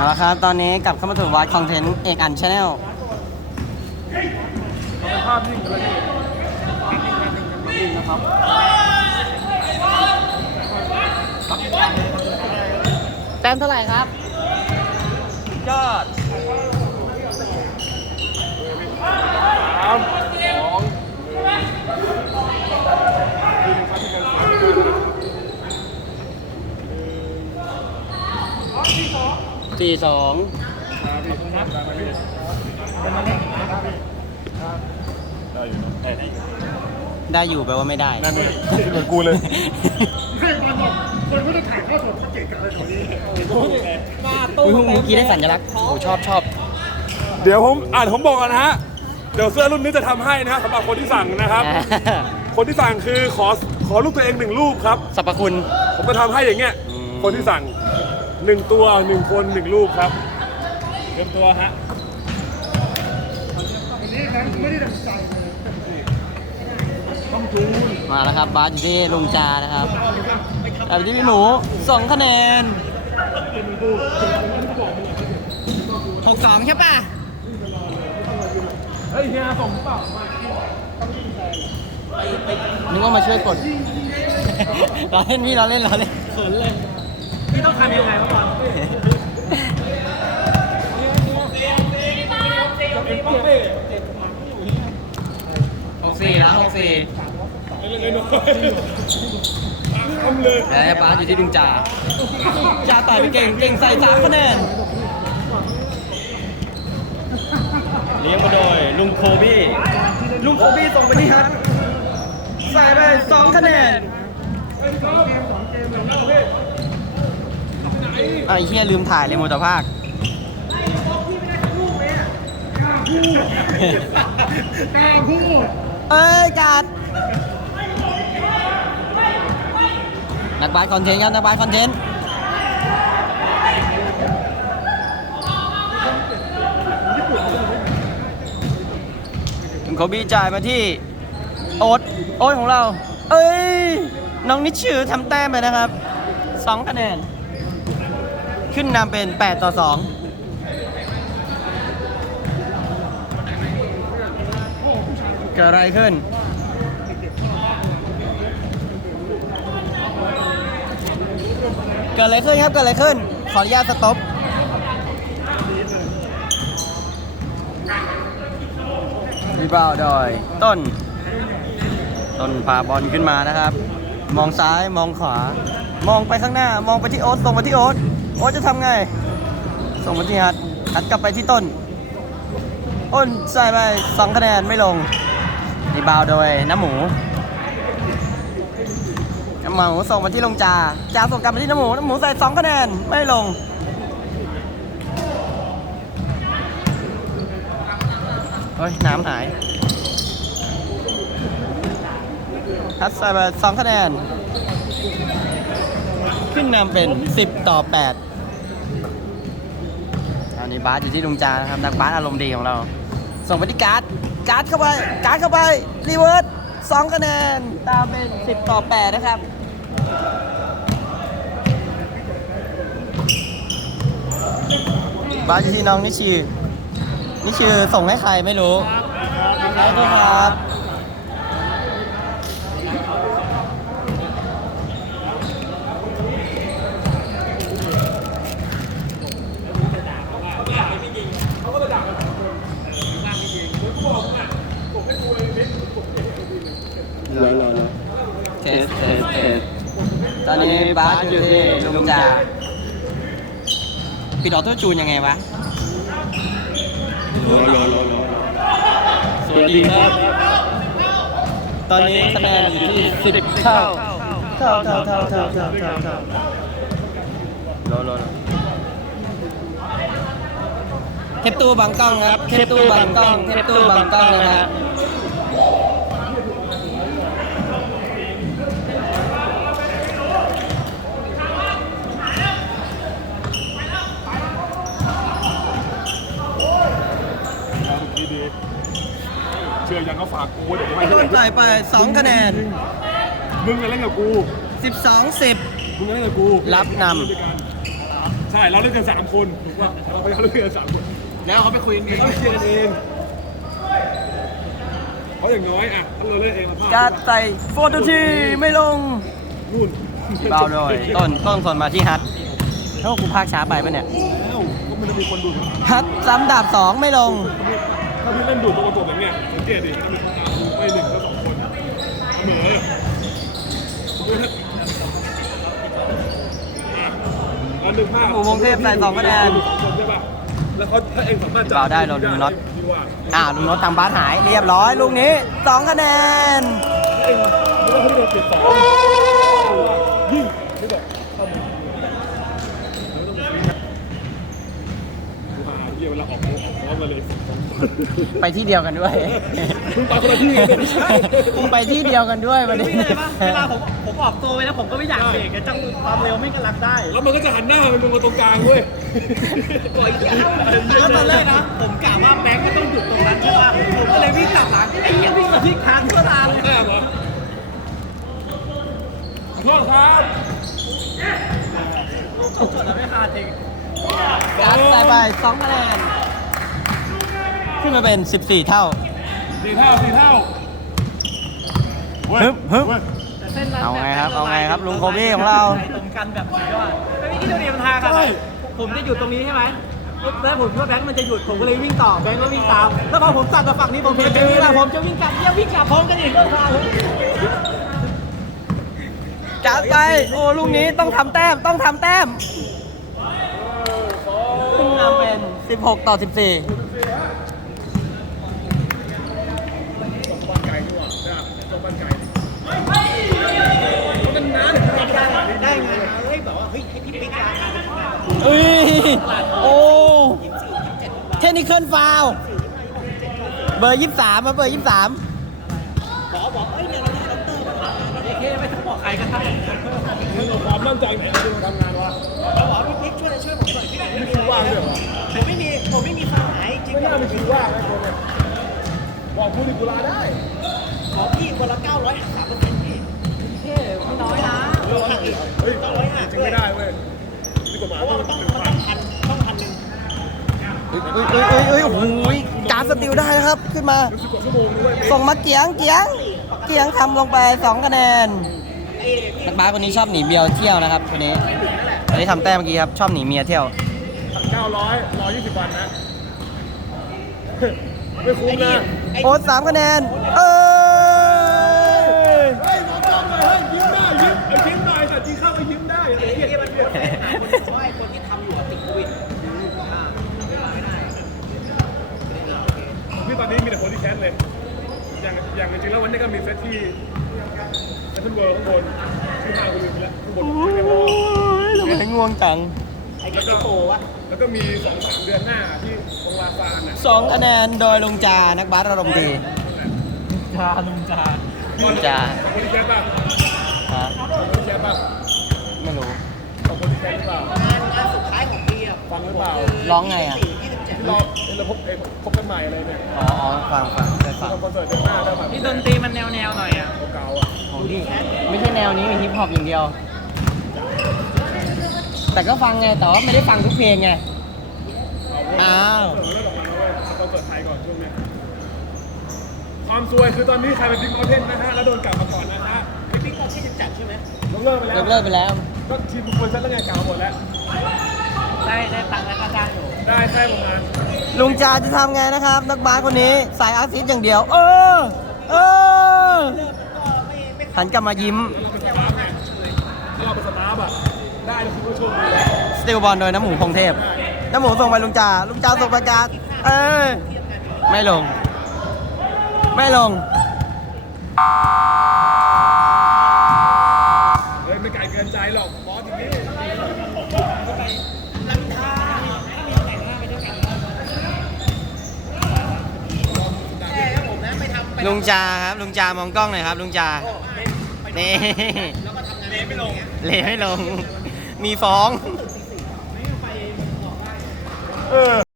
เอาละครับ ตอนนี้กลับเข้ามาถูกวัดคอนเทนต์เอกอันชาแนลภาพนิ่งเลยนี่นะครับแต้มเท่าไหร่ครับ ยอดสามสองหนึ่ง สี่สองได้อยู่นะได้อยู่ได้อยู่แปลว่าไม่ได้ นั่นนี่เหมือนกูเลยอุ๊ยเมื่อกี้ได้สัญลักษณ์โอ้ชอบชอบ เดี๋ยวผมอ่านผมบอกกันนะฮะ เดี๋ยวเสื้อรุ่นนี้จะทำให้นะฮะสำหรับคนที่สั่งนะครับ คนที่สั่งคือขอขอลูกตัวเองหนึ่งรูปครับสรรพคุณ ผมจะทำให้อย่างเงี้ยอืมคนที่สั่ง หนึ่งตัวหนึ่งคนหนึ่งรูปครับเต็มตัวฮะมาแล้วครับบาสอยู่ที่ลุงจานะครับกลับไปที่พี่หมูสองคะแนนหกสองใช่ป่ะเฮ้ยเฮียส่งเปล่านึกว่ามาช่วยกดเราเล่นพี่เราเล่นเราเล่นเขินเลยี่ต้องทำยังไงวะก่อนหกสี่แล้วหกสี่เล่นๆน้อยทำเลยแล้วบาอยู่ที่ลุงจ่าจ่าต่อยไปเก่งเก่งใส่สามคะแนนเลี้ยงมาโดยลุงโคบี้ลุงโคบี้ส่งไปที่ฮัทใส่ไปสองคะแนน ไอ้เฮียลืมถ่ายเลยโมตภาคกล้าพูดเอ้ยกัดนักบาสคอนเทนต์ครับนักบาสคอนเทนต์คุณโคบี้จ่ายมาที่โอ๊ตโอ๊ตของเรา เอ้ย น้องนิชชื่อทำแต้มไปนะครับ 2 คะแนน ขึ้นนำเป็น 8 ต่อ 2เกิดอะไรขึ้น เกิดอะไรขึ้นครับ เกิดอะไรขึ้น ขออนุญาตสต็อปรีบาวดอย ต้น ต้นพาบอลขึ้นมานะครับ มองซ้าย มองขวา มองไปข้างหน้า มองไปที่โอ๊ตส่งมาที่โอ๊ต โอ๊ตจะทำไง ส่งมาที่ฮัทฮัทกลับไปที่ต้น อ้นใส่ไปสองคะแนนไม่ลงรีบาวโดยน้ำหมูน้ำหมูส่งมาที่ลงจาจาส่งกลับมาที่น้ำหมูน้ำหมูใส่สองคะแนนไม่ลงเฮ้ยน้ำหายฮัตใส่ไปสองคะแนน ขึ้นนำเป็น 10 ต่อ 8 บาสอยู่ที่ลุงจานะครับนักบาสอารมณ์ดีของเรา ส่งไปที่การ์ดการ์ดเข้าไปการ์ดเข้าไปรีเวิร์สสองคะแนนตามเป็น 10 ต่อ 8 นะครับบาสอยู่ที่น้องนิชินิชิส่งให้ใครไม่รู้ขอบคุณครับ เทสเทสเทสตอนนี้ บาสอยู่ที่ลุงจาปิดออโต้จูนยังไงวะรอรอรอรอสวัสดีครับ ตอนนี้คะแนนอยู่ที่สิบเท่าเท่าเท่าเท่าเท่าเท่าเท่าเท่ารอรอเทปตู้บังกล้องครับเทปตู้บังกล้องเทปตู้บังกล้องนะฮะ ดีดีเชื่อ ยังก็ฝากกูเดี๋ยวกูให้ต้นจ่ายไป 2 คะแนน มึงจะเล่นกับกู 12 10 มึงจะเล่นกับกูรับนใช่เราเล่นกันสามคนถูกป่ะเราพยายามเล่นกันสามคนแล้วเขาไปคุยกันเองเขาเคลียร์กันเองเพราะอย่างน้อยอะถ้าเราเล่นเองเราพลาดการใส่โฟโตทีไม่ลงนู่นเบาหน่อย ต้นต้นส่วนมาที่ฮัทเท่ากูพากช้าไปปะเนี่ยแล้วก็มันจะมีคนดูดฮัทซ้ำดาบสองไม่ลง ถ้าพี่เล่นดูดตัวประกบอย่างเนี้ยสังเกตดิถ้ามีคนตามดูไม่หนึ่งก็สองคนเหมือ อันหนึ่งภาพหมู่วงเทพใส่สองคะแนน ใช่ปะแล้วเขาถ้าเองสามารถจัเบาได้เราดูน็อตที่ว่าอ่าลุงรถทำบ้านหายเรียบร้อยลูกนี้สองคะแนนเองไม่ต้องให้โดนติดต่องไม่บอกเข้ามาไม่ต้องมาอ่าเยี่ยเวลาออกโค้งออกร้อน มาเลยไปที่เดียวกันด้วยมึงไปคนละที่กันไม่ใช่มึงไปที่เดียวกันด้วยวันนี้ไม่ได้ปะเวลาผมผมออกตัวไปแล้วผมก็ไม่อยากเบรกอะจังความเร็วไม่กำลังได้ แล้วมันก็จะหันหน้าไปมึงมาตรงกลางเว้ยแล้วตอนแรกนะ ผมกะว่าแบงค์ก็ต้องหยุดตรงนั้นใช่ป่ะผมก็เลยวิ่งกลับหลังไอ้เหี้ยวิ่งมาที่ทางทั่วทางเลยหน้าเหรอขอโทษครับแต่ไม่ขาดจริงการใส่ไปสองคะแนน ขึ้นมาเป็น 14 เท่า สี่เท่าสี่เท่าเว้ยฮึบฮึบ เว้ยแต่เส้นนั้นเอาไงครับเอาไงครับลุงโคบี้ของเรา ตรงกันแบบสุดยอดไม่มีที่เดียวมันทางกันผมจะหยุดตรงนี้ใช่ไหมแล้วผมคิดว่าแบงค์มันจะหยุดผมก็เลยวิ่งต่อแบงค์ก็วิ่งตามแล้วพอผมตัดมาฝั่งนี้ผมเห็นแบงค์วิ่งมาผมจะวิ่งกลับเยี่ยวิ่งกลับพร้อมกันอีกก็ทางจัดไป โอ้ลูกนี้ต้องทำแต้มต้องทำแต้มขึ้นนำเป็น 16 ต่อ 14 บ้านไก่ดีกว่านะตรงบ้านไก่ ได้ไงเฮ้ยแบบว่าเฮ้ยให้พี่ปิ๊กกลางทาง เอ้ยโอ้เทคนิคเคิลฟาวเบอร์23มมาเบอร์23บอกบอกเอ้ยเนี่ยเราได้อกเตอร์มาถามเอเคไม่ต้องบอกใครก็ได้มึงเอาความมั่นใจไหนที่มาทำงานวะเขาบอกพี่ปิ๊กช่วยช่วยผมหน่อยที่ไหนไม่มีคิวว่างด้วยเรอผมไม่มีผมไม่มีความหมายจริงไม่น่ามีคิวว่างนะคนเนี่ยบอกผู้ดิบุลาได้ขอพี่คนละ900หัก3เปอร์เซ็นต์พี่เท่ไม่น้อยนะเออเฮ้ยจริงไม่ได้เว้ย กฎหมายเพราะว่าต้มัอนงต้องหนึ่งมันพัต้อนงพันต้องพันหนึ่งเอ้ยเอ้ยเอ้ยเอ้ยเอ้ยโอ้โหการสติลได้นะครับ ขึ้นมา สิบกว่าชั่วโมงด้วยส่งมาเกียงเกียงเกียงทำลงไป2คะแนนนักบาสคนนี้ชอบหนีเมียเที่ยวนะครับคนนี้คนนี้ทำแต้มเมื่อกี้ครับชอบหนีเมียเที่ยวเก้าร้อยร้อยยี่สิบวันนะ ไม่คุ้มนะ โอ้สามคะแนน เอ้ย เฮ้ยมองกล้องเลยเฮ้ยยิ้มได้ยิ้มไอ้ยิ้มได้แต่จริงเข้าไปยิ้มได้ไอ้เหี้ย ที่มันปวดแขนเพราะไอ้คนที่ทำอยู่ติดโควิด พี่ตอนนี้มี แต่คนที่แคสเลย อย่างอย่างจริงๆแล้ววันนี้ก็มีเซตที่เซตเวิร์ข้างบนที่ห้าคนอื่นไปแล้วข้างบนไม่ได้รอทำไมง่วงจังไอ้กระโปวะแล้วก็มีสองสามเดือนหน้าที่ตรงลาซานน่ะสองคะแนนโดยลุงจานักบาสอารมณ์ดีจาลุงจาลุงจาสองคนที่แคสป่ะฮะสองคนที่แคสป่ะไม่รู้สองคนที่แคสหรือเปล่างานงานสุดท้ายของปีอะฟังหรือเปล่าร้องไงอะรอบเอ้ยเราพบเอ้ยพบกัน ใหม่อะไรเนี่ยอ๋ออ๋อฟังฟังเคยฟังคอนเสิร์ตเดือนหน้าได้แบบนี่ดนตรีมันแนวแนวหน่อยอะเก่าๆอะของดีไม่ใช่แนวนี้ฮิปฮอปอย่างเดียว แต่ก็ฟังไง แต่ว่าไม่ได้ฟังทุกเพลงไง อ้าว เออแล้วออกมาเว้ยคอนเสิร์ตไทยก่อนช่วงเนี้ยความซวยคือตอนนี้ใครเป็นบิ๊กมอลเทนนะฮะแล้วโดนกลับมาก่อนนะฮะไอ้ปิ๊กก็ที่จะจัดใช่ไหมยกเลิกไปแล้ยวกเลิกไปแล้ว ก็ทีมบุคคลเซตแล้วไงเก่าหมดแล้ว ได้ได้ตังค์แล้วก็จ้างอยู่ได้แค่ประมาณลุงจาจะทำไงนะครับ นักบาสคนนี้สายอาร์ติสอย่างเดียว เออ เออหันกลับมายิ้มถ้าเราเป็นสตาฟอะได้แล้วคุณก็โชคดีแล้วสติลบอลโดยน้ำหมูพงเทพ น้ำหมูส่งไปลุงจาลุงจาส่งประกาศ เออ ไม่ลง ไม่ลง เฮ้ยไม่ไกลเกินใจหรอกบอสอย่างนี้ ลุงจาครับ ลุงจามองกล้องหน่อยครับ ลุงจานี่แล้วก็ทำงานไม่ลงเลไม่ลง มีฟ้องเออ